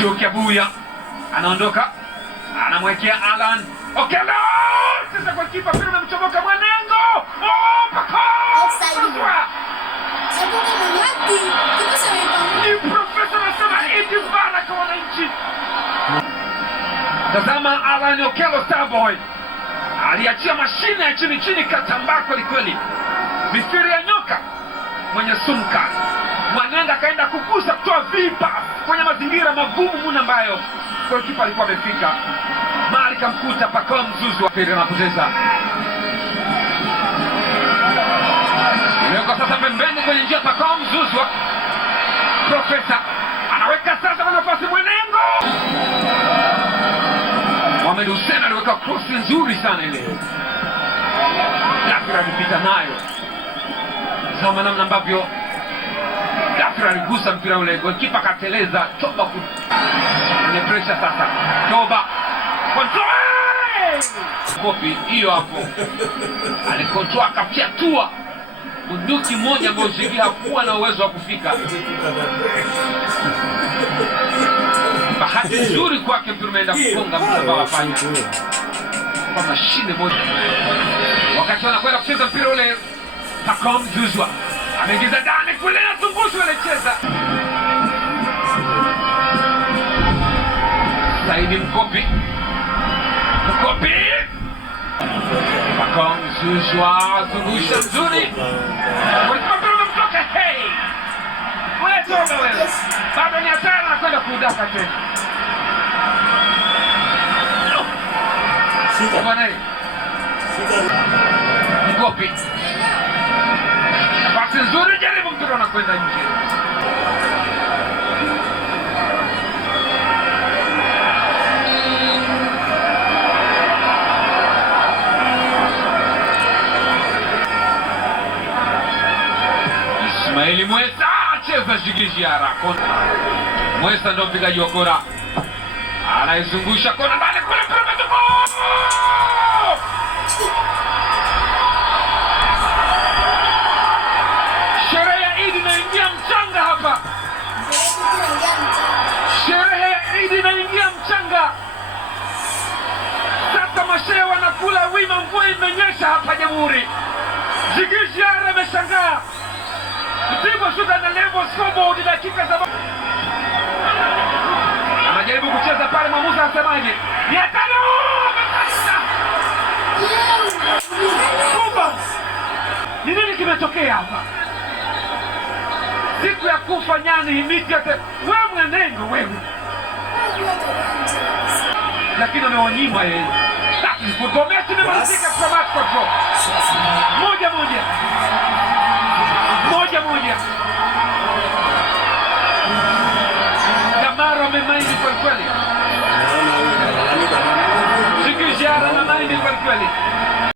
Shokiabuya anaondoka, anamwekea Alan Okello. Sasa kwa kipa pia amemchomoka Mwanengo. Ni profesa anasema Idi Mbala kwa wananchi. Tazama Alan Okello Starboy aliachia mashine ya chini chini, katambaa kwelikweli, mithiri ya nyoka mwenye sumka. Mwanenga akaenda kugusa kutoa vipa kwenye mazingira magumu muna ambayo kwa kipa alikuwa amefika. Mali kamkuta Pacome Zouzoua. Feri anapoteza. Ilewekwa sasa pembeni kwenye njia Pacome Zouzoua. Profesa anaweka sasa kwa nafasi Mwanengo. Mohamed Hussein aliweka cross nzuri sana ile. Dafir alipita nayo. Zama namna ambavyo Dafir aligusa mpira ule, goalkeeper kateleza. Toba kwenye pressure sasa. Toba control kopi hiyo hapo, alikontrol akafyatua bunduki moja ambayo Ziggy hakuwa na uwezo wa kufika. Bahati nzuri kwake mpira umeenda kufunga mtambao afanya kwa mashine moja. Wakati wanakwenda kucheza mpira ule, Pacome Zouzoua ameingiza ndani kule na Zungushu anacheza. Saidi Mkopi. Pacome Zouzoua Zungusha nzuri. Mtoka hey. Wewe toka wewe. Bado ni hatari na kwenda kudaka tena. Sita. Bwana. Sita. Mkopi. Pasi nzuri, jaribu mpira unakwenda nje. Ismaili Mwesa acheza Jigijiara. Mwesa ndo mpigaji wa kora, anaizungusha kona ndani kule pembeni. Sherehe ya Idi inaingia mchanga hapa. Sherehe ya Idi inaingia mchanga. Sasa mashehe wanakula wima, mvua imenyesha hapa Jamhuri. Jigijiara ameshangaa. Mtibwa Sugar na level scoreboard dakika za anajaribu kucheza pale, mwamuzi anasemaje? Ni hatari. Ni nini kimetokea hapa? Siku ya kufa nyani immediate. Wewe Mwanengo wewe. Lakini amewanyima yeye. Lakini football match imemalizika kwa match control. Moja. Kamara amemaindi kwa kweli. Jigijiara na maindi kwa kweli.